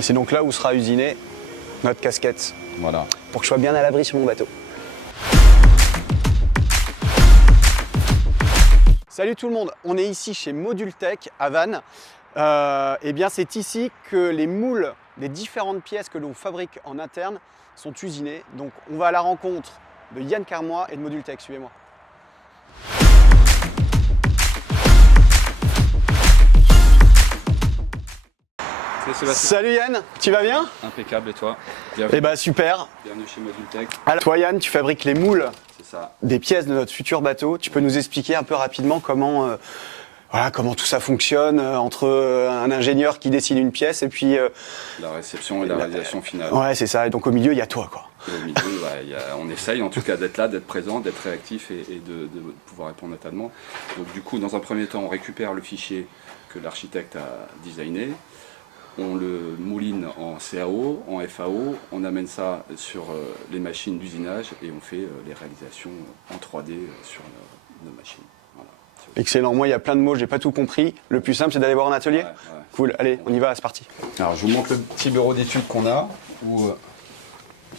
Et c'est donc là où sera usinée notre casquette. Voilà. Pour que je sois bien à l'abri sur mon bateau. Salut tout le monde, on est ici chez Modultech à Vannes. Eh bien c'est ici que les moules des différentes pièces que l'on fabrique en interne sont usinés. Donc on va à la rencontre de Yann Carmois et de Modultech, suivez-moi. Salut Yann, tu vas bien? Impeccable, et toi? Bienvenue. Eh bah super. Bienvenue chez Modultech. Alors toi Yann, tu fabriques les moules Ça. des pièces de notre futur bateau. Tu peux nous expliquer un peu rapidement comment, comment tout ça fonctionne entre un ingénieur qui dessine une pièce et puis... La réception et la réalisation finale. Ouais, c'est ça. Et donc au milieu, il y a toi, quoi. Et au milieu, on essaye en tout cas d'être là, d'être présent, d'être réactif et de pouvoir répondre à ta demande. Donc du coup, dans un premier temps, on récupère le fichier que l'architecte a designé. On le mouline en CAO, en FAO, on amène ça sur les machines d'usinage et on fait les réalisations en 3D sur nos machines. Voilà. Excellent, moi il y a plein de mots, j'ai pas tout compris. Le plus simple c'est d'aller voir un atelier. Ouais. Cool, allez, on y va, c'est parti. Alors je vous montre le petit bureau d'études qu'on a, où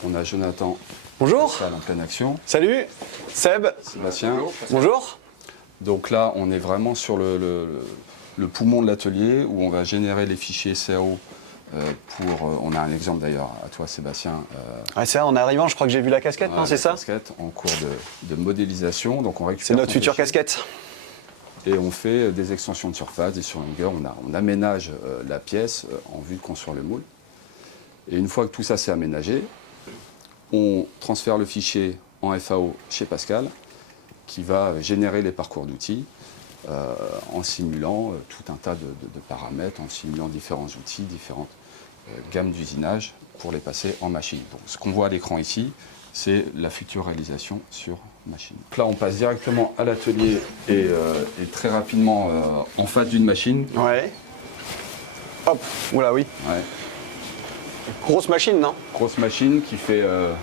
on a Jonathan. Bonjour. En pleine action. Salut, Seb. Sébastien. Bonjour. Donc là, on est vraiment sur le poumon de l'atelier où on va générer les fichiers CAO on a un exemple d'ailleurs à toi Sébastien. Ah ça, en arrivant, je crois que j'ai vu la casquette, non, c'est ça? Casquette en cours de modélisation. Donc on récupère. C'est notre future casquette. Et on fait des extensions de surface, des surlongueurs, on aménage la pièce en vue de construire le moule. Et une fois que tout ça s'est aménagé, on transfère le fichier en FAO chez Pascal, qui va générer les parcours d'outils en simulant tout un tas de paramètres, en simulant différents outils, différentes gammes d'usinage pour les passer en machine. Donc, ce qu'on voit à l'écran ici, c'est la future réalisation sur machine. Donc là, on passe directement à l'atelier et très rapidement en face d'une machine. Ouais. Hop, oula oui. Ouais. Grosse machine, non? Grosse machine qui fait, alors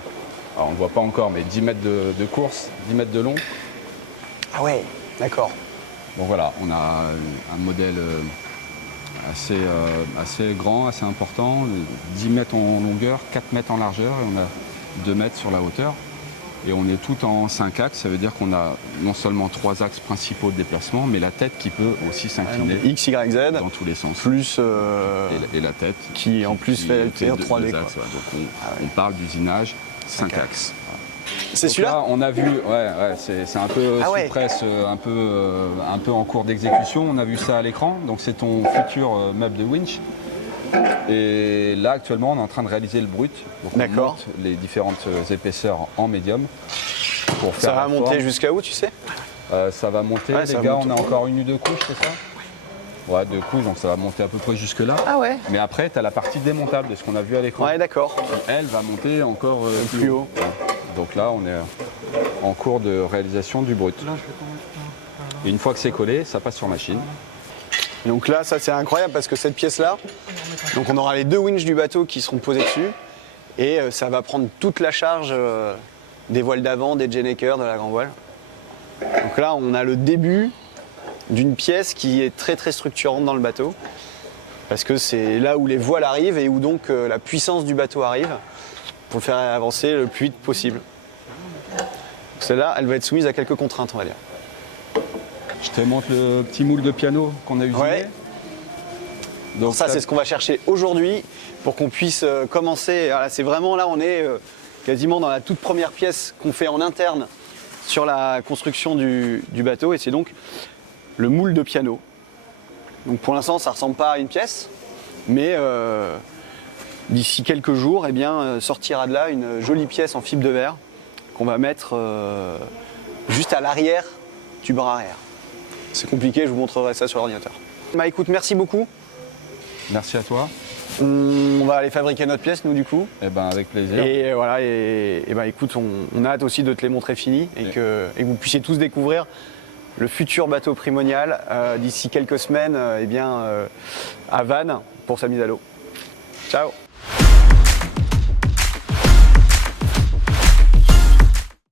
on ne le voit pas encore, mais 10 mètres de course, 10 mètres de long. Ah ouais, d'accord. Donc voilà, on a un modèle assez grand, assez important, 10 mètres en longueur, 4 mètres en largeur et on a 2 mètres sur la hauteur. Et on est tout en 5 axes, ça veut dire qu'on a non seulement 3 axes principaux de déplacement, mais la tête qui peut aussi s'incliner X, Y, Z, dans tous les sens. Plus et la tête qui en plus fait le 3D. Ouais. Donc on parle d'usinage 5 axes. C'est celui-là? On a vu, c'est un peu sous presse, un peu en cours d'exécution. On a vu ça à l'écran. Donc c'est ton futur meuble de winch. Et là actuellement, on est en train de réaliser le brut. Donc on monte les différentes épaisseurs en médium. Pour faire ça va monter jusqu'à où, tu sais? Ça va monter, les gars. On a encore 1 ou 2 couches, c'est ça? Ouais, 2 couches, donc ça va monter à peu près jusque là. Ah ouais. Mais après, tu as la partie démontable de ce qu'on a vu à l'écran. Ouais, d'accord. Elle va monter encore plus haut. Ouais. Donc là, on est en cours de réalisation du brut. Et une fois que c'est collé, ça passe sur machine. Donc là, ça c'est incroyable parce que cette pièce-là, donc on aura les 2 winches du bateau qui seront posés dessus et ça va prendre toute la charge des voiles d'avant, des Gennaker, de la grand voile. Donc là, on a le début d'une pièce qui est très très structurante dans le bateau parce que c'est là où les voiles arrivent et où donc la puissance du bateau arrive pour le faire avancer le plus vite possible. Celle-là, elle va être soumise à quelques contraintes, on va dire. Je te montre le petit moule de piano qu'on a usiné. Ouais. Donc ça, c'est ce qu'on va chercher aujourd'hui pour qu'on puisse commencer. Voilà, c'est vraiment là, on est quasiment dans la toute première pièce qu'on fait en interne sur la construction du bateau et c'est donc le moule de piano. Donc pour l'instant, ça ne ressemble pas à une pièce, mais d'ici quelques jours, eh bien, sortira de là une jolie pièce en fibre de verre qu'on va mettre juste à l'arrière du bras arrière. C'est compliqué, je vous montrerai ça sur l'ordinateur. Bah écoute, merci beaucoup. Merci à toi. On va aller fabriquer notre pièce, nous, du coup. Eh ben, avec plaisir. Et voilà, et ben, écoute, on a hâte aussi de te les montrer finis et que vous puissiez tous découvrir le futur bateau Primonial d'ici quelques semaines à Vannes pour sa mise à l'eau. Ciao!